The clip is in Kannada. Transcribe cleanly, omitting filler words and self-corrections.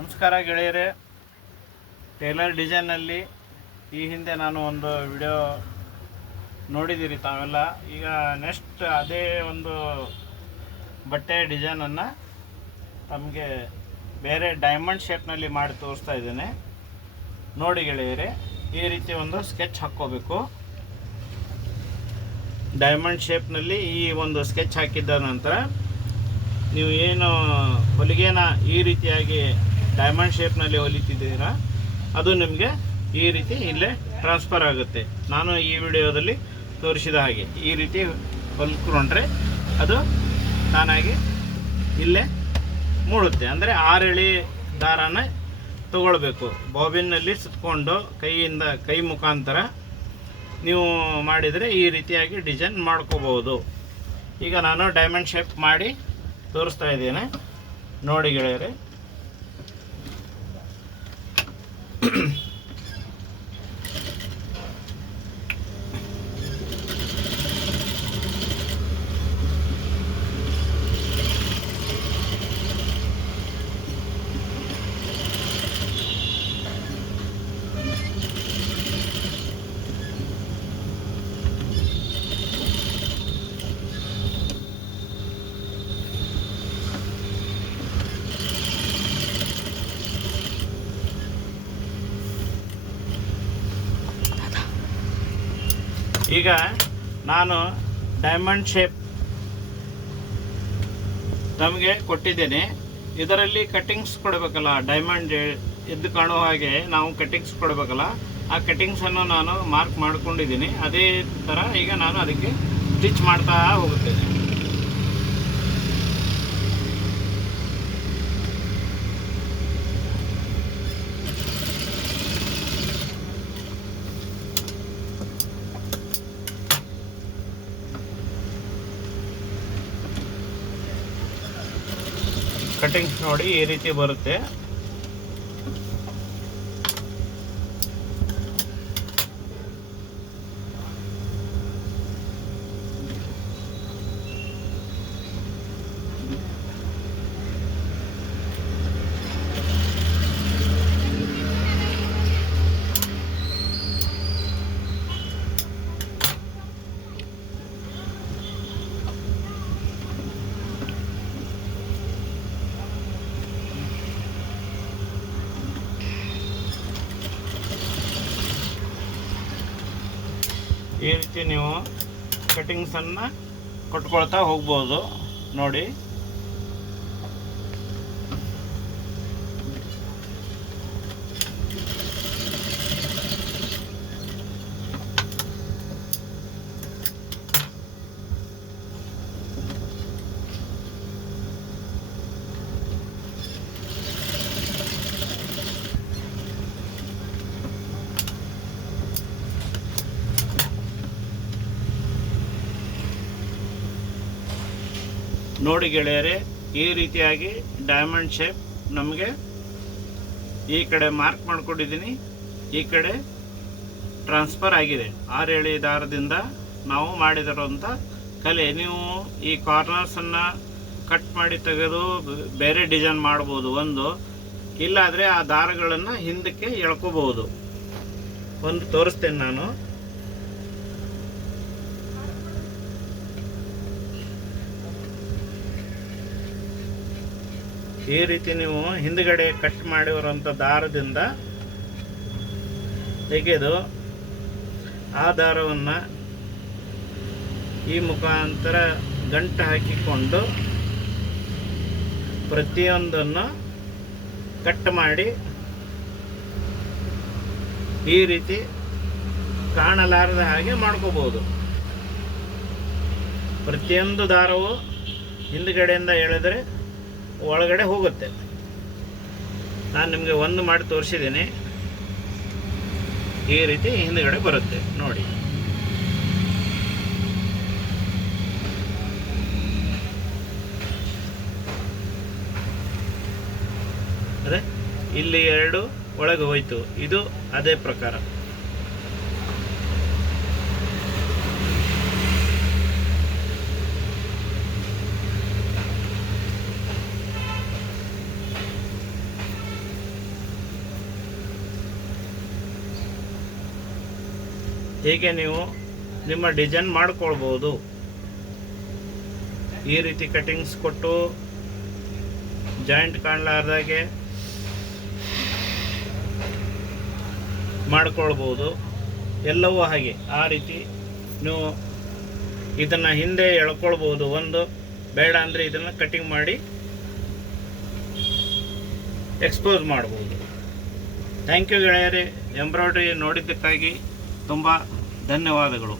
ನಮಸ್ಕಾರ ಗೆಳೆಯರೇ. ಟೇಲರ್ ಡಿಸೈನಲ್ಲಿ ಈ ಹಿಂದೆ ನಾನು ಒಂದು ವಿಡಿಯೋ ನೋಡಿದ್ದೀರಿ ತಾವೆಲ್ಲ. ಈಗ ನೆಕ್ಸ್ಟ್ ಅದೇ ಒಂದು ಬಟ್ಟೆ ಡಿಸೈನನ್ನು ತಮಗೆ ಬೇರೆ ಡೈಮಂಡ್ ಶೇಪ್ನಲ್ಲಿ ಮಾಡಿ ತೋರಿಸ್ತಾ ಇದ್ದೇನೆ. ನೋಡಿ ಗೆಳೆಯರೇ, ಈ ರೀತಿ ಒಂದು ಸ್ಕೆಚ್ ಹಾಕ್ಕೋಬೇಕು. ಡೈಮಂಡ್ ಶೇಪ್ನಲ್ಲಿ ಈ ಒಂದು ಸ್ಕೆಚ್ ಹಾಕಿದ್ದ ನಂತರ ನೀವು ಏನು ಹೊಲಿಗೆನ ಈ ರೀತಿಯಾಗಿ ಡೈಮಂಡ್ ಶೇಪ್ನಲ್ಲಿ ಹೊಲಿತಿದ್ದೀರಾ, ಅದು ನಿಮಗೆ ಈ ರೀತಿ ಇಲ್ಲೇ ಟ್ರಾನ್ಸ್ಫರ್ ಆಗುತ್ತೆ. ನಾನು ಈ ವಿಡಿಯೋದಲ್ಲಿ ತೋರಿಸಿದ ಹಾಗೆ ಈ ರೀತಿ ಹೊಲ್ಕೊಂಡ್ರೆ ಅದು ತಾನಾಗಿ ಇಲ್ಲೇ ಮೂಡುತ್ತೆ. ಅಂದರೆ 6 ಎಳೆ ದಾರಾನ ತಗೊಳ್ಬೇಕು. ಬಾಬಿನ್ನಲ್ಲಿ ಸುತ್ತಕೊಂಡು ಕೈ ಮುಖಾಂತರ ನೀವು ಮಾಡಿದರೆ ಈ ರೀತಿಯಾಗಿ ಡಿಸೈನ್ ಮಾಡ್ಕೋಬಹುದು. ಈಗ ನಾನು ಡೈಮಂಡ್ ಶೇಪ್ ಮಾಡಿ ತೋರಿಸ್ತಾ ಇದ್ದೇನೆ, ನೋಡಿ ಗೆಳೆಯರೆ. ಈಗ ನಾನು ಡೈಮಂಡ್ ಶೇಪ್ ನಮಗೆ ಕೊಟ್ಟಿದ್ದೇನೆ. ಇದರಲ್ಲಿ ಕಟ್ಟಿಂಗ್ಸ್ ಕೊಡಬೇಕಲ್ಲ, ಡೈಮಂಡ್ ಎದ್ದು ಕಾಣುವ ಹಾಗೆ ನಾವು ಕಟ್ಟಿಂಗ್ಸ್ ಕೊಡಬೇಕಲ್ಲ. ಆ ಕಟ್ಟಿಂಗ್ಸನ್ನು ನಾನು ಮಾರ್ಕ್ ಮಾಡ್ಕೊಂಡಿದ್ದೀನಿ. ಅದೇ ಥರ ಈಗ ನಾನು ಅದಕ್ಕೆ ಸ್ಟಿಚ್ ಮಾಡ್ತಾ ಹೋಗುತ್ತೇನೆ. ಕಟ್ಟಿಂಗ್ಸ್ ನೋಡಿ ಈ ರೀತಿ ಬರುತ್ತೆ. ಈ ರೀತಿ ನೀವು ಕಟ್ಟಿಂಗ್ಸನ್ನು ಕೊಟ್ಕೊಳ್ತಾ ಹೋಗ್ಬೋದು. ನೋಡಿ, ನೋಡಿ ಗೆಳೆಯರೇ, ಈ ರೀತಿಯಾಗಿ ಡೈಮಂಡ್ ಶೇಪ್ ನಮಗೆ ಈ ಕಡೆ ಮಾರ್ಕ್ ಮಾಡ್ಕೊಂಡಿದ್ದೀನಿ, ಈ ಕಡೆ ಟ್ರಾನ್ಸ್ಫರ್ ಆಗಿದೆ. 6 ಎಳೆ ದಾರದಿಂದ ನಾವು ಮಾಡಿದಿರುವಂಥ ಕಲೆ. ನೀವು ಈ ಕಾರ್ನರ್ಸನ್ನು ಕಟ್ ಮಾಡಿ ತೆಗೆದು ಬೇರೆ ಡಿಸೈನ್ ಮಾಡ್ಬೋದು ಒಂದು, ಇಲ್ಲಾದರೆ ಆ ದಾರಗಳನ್ನು ಹಿಂದಕ್ಕೆ ಎಳ್ಕೋಬಹುದು. ಒಂದು ತೋರಿಸ್ತೇನೆ ನಾನು. ಈ ರೀತಿ ನೀವು ಹಿಂದ್ಗಡೆ ಕಟ್ ಮಾಡಿರುವಂಥ ದಾರದಿಂದ ತೆಗೆದು ಆ ದಾರವನ್ನು ಈ ಮುಖಾಂತರ ಗಂಟು ಹಾಕಿಕೊಂಡು ಪ್ರತಿಯೊಂದನ್ನು ಕಟ್ ಮಾಡಿ ಈ ರೀತಿ ಕಾಣಲಾರದ ಹಾಗೆ ಮಾಡ್ಕೋಬಹುದು. ಪ್ರತಿಯೊಂದು ದಾರವು ಹಿಂದ್ಗಡೆಯಿಂದ ಎಳೆದರೆ ಒಳಗಡೆ ಹೋಗುತ್ತೆ. ನಾನು ನಿಮಗೆ ಒಂದು ಮಾಡಿ ತೋರಿಸಿದ್ದೀನಿ. ಈ ರೀತಿ ಹಿಂದ್ಗಡೆ ಬರುತ್ತೆ ನೋಡಿ. ಅದೇ ಇಲ್ಲಿ 2 ಒಳಗೆ ಹೋಯ್ತು. ಇದು ಅದೇ ಪ್ರಕಾರ. ಹೀಗೆ ನೀವು ನಿಮ್ಮ ಡಿಸೈನ್ ಮಾಡ್ಕೊಳ್ಬೋದು. ಈ ರೀತಿ ಕಟಿಂಗ್ಸ್ ಕೊಟ್ಟು ಜಾಯಿಂಟ್ ಕಾಣಲಾರ್ದಾಗೆ ಮಾಡ್ಕೊಳ್ಬೋದು. ಎಲ್ಲವೂ ಹಾಗೆ ಆ ರೀತಿ ನೀವು ಇದನ್ನು ಹಿಂದೆ ಎಳ್ಕೊಳ್ಬೋದು. ಒಂದು ಬೇಡ ಅಂದರೆ ಇದನ್ನು ಕಟಿಂಗ್ ಮಾಡಿ ಎಕ್ಸ್ಪೋಸ್ ಮಾಡ್ಬೋದು. ಥ್ಯಾಂಕ್ ಯು ಗೆಳೆಯರೇ. ಎಂಬ್ರಾಯ್ಡ್ರಿ ನೋಡಿದ್ದಕ್ಕಾಗಿ ತುಂಬ ಧನ್ಯವಾದಗಳು.